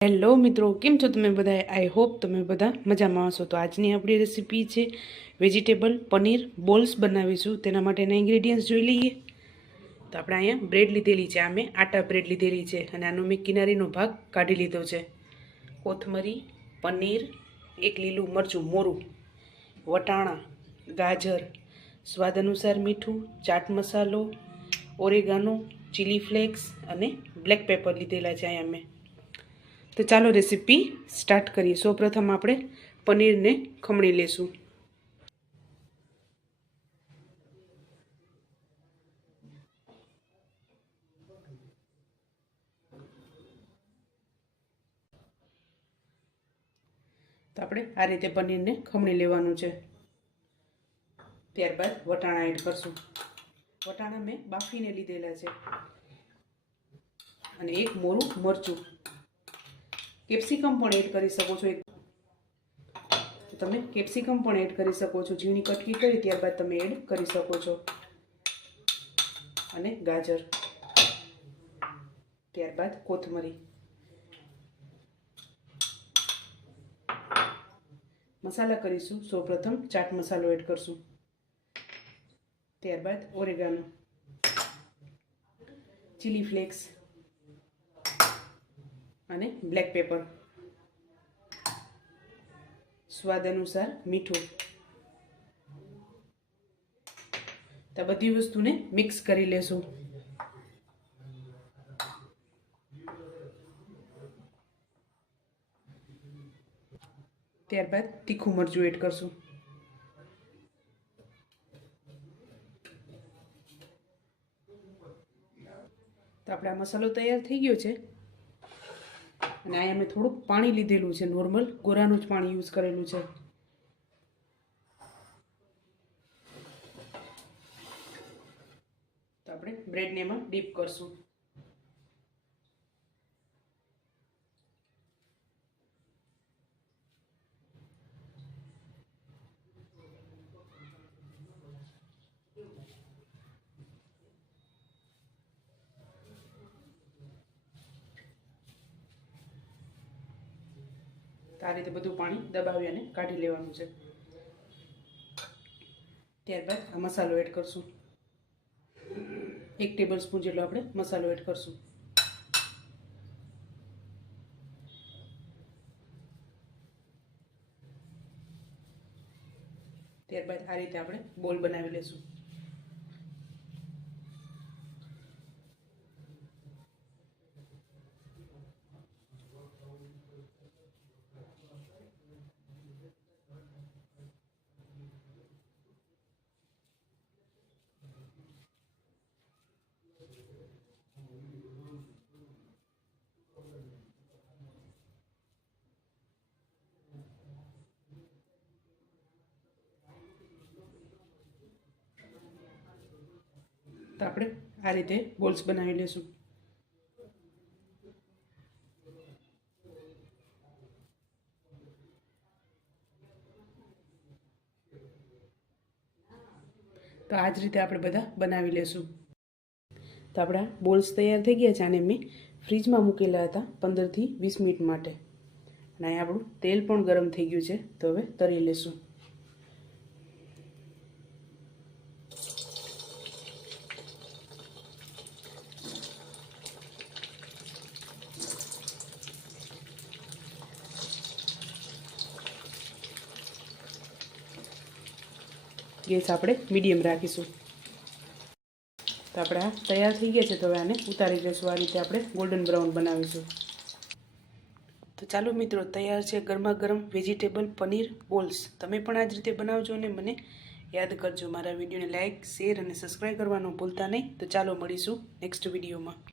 Hello મિત્રો, કેમ છો તમે બધા? આઈ હોપ તમે બધા મજામાં હશો. તો આજની આપણી રેસીપી છે વેજીટેબલ પનીર બોલ્સ બનાવીશું. તેના માટેના ઇન્ગ્રેડિયન્ટ્સ જોઈ લઈએ. તો આપણે અહીંયા બ્રેડ લીધેલી છે. આ મેં આટા બ્રેડ લીધેલી છે અને આનો મેં કિનારીનો ભાગ કાઢી લીધો છે. કોથમરી, પનીર, એક લીલું મરચું મોરું, વટાણા, ગાજર, સ્વાદ અનુસાર મીઠું, ચાટ મસાલો, ઓરેગાનો, ચીલી ફ્લેક્સ અને બ્લેક પેપર લીધેલા છે અહીંયા મેં. તો ચાલો રેસીપી સ્ટાર્ટ કરીએ. સૌપ્રથમ આપણે પનીરને ખમણી લેશું. તો આપણે આ રીતે પનીરને ખમણી લેવાનું છે. ત્યારબાદ વટાણા એડ કરશું. વટાણા મેં બાફીને લીધેલા છે અને એક મોરું મરચું. કેપ્સિકમ પણ એડ કરી શકો છો. તમે કેપ્સિકમ પણ એડ કરી શકો છો. ઝીણી કટકી કરી ત્યારબાદ તમે એડ કરી શકો છો. અને ગાજર, ત્યારબાદ કોથમરી. મસાલા કરીશું. સૌપ્રથમ ચાટ મસાલો એડ કરશું. ત્યારબાદ ઓરેગાનો, ચીલી ફ્લેક્સ અને બ્લેક પેપર. સ્વાદ અનુસાર મીઠું. તો બધી વસ્તુને મિક્સ કરી લેશું. ત્યારબાદ તીખું મરચું એડ કરશું. તો આપણે આ મસાલો તૈયાર થઈ ગયો છે અને અહીંયા મેં થોડુંક પાણી લીધેલું છે. નોર્મલ ગોરાનું જ પાણી યુઝ કરેલું છે. તો આપણે બ્રેડને એમાં ડીપ કરશું. આ રીતે બધું પાણી દબાવી અને કાઢી લેવાનું છે. ત્યારબાદ આ મસાલો એડ કરશું. 1 ટેબલ સ્પૂન જેટલો આપણે મસાલો એડ કરશું. ત્યારબાદ આ રીતે આપણે બોલ બનાવી લેશું. તો આપણે આ રીતે બોલ્સ બનાવી લેશું. તો આ જ રીતે આપણે બધા બનાવી લેશું. તો આપણા બોલ્સ તૈયાર થઈ ગયા છે. આને મેં ફ્રીજમાં મૂકેલા હતા 15 થી 20 મિનિટ માટે. અને અહીં આપણું તેલ પણ ગરમ થઈ ગયું છે. તો હવે તળી લેશું. ગેસ આપણે મીડિયમ રાખીશું. તો આપણે આ તૈયાર થઈ ગયા છે. તો હવે આને ઉતારી લઈશું. આ રીતે આપણે ગોલ્ડન બ્રાઉન બનાવીશું. તો ચાલો મિત્રો, તૈયાર છે ગરમા ગરમ વેજીટેબલ પનીર બોલ્સ. તમે પણ આ જ રીતે બનાવજો અને મને યાદ કરજો. મારા વિડીયોને લાઇક, શેર અને સબસ્ક્રાઈબ કરવાનું ભૂલતા નહીં. તો ચાલો મળીશું નેક્સ્ટ વિડીયોમાં.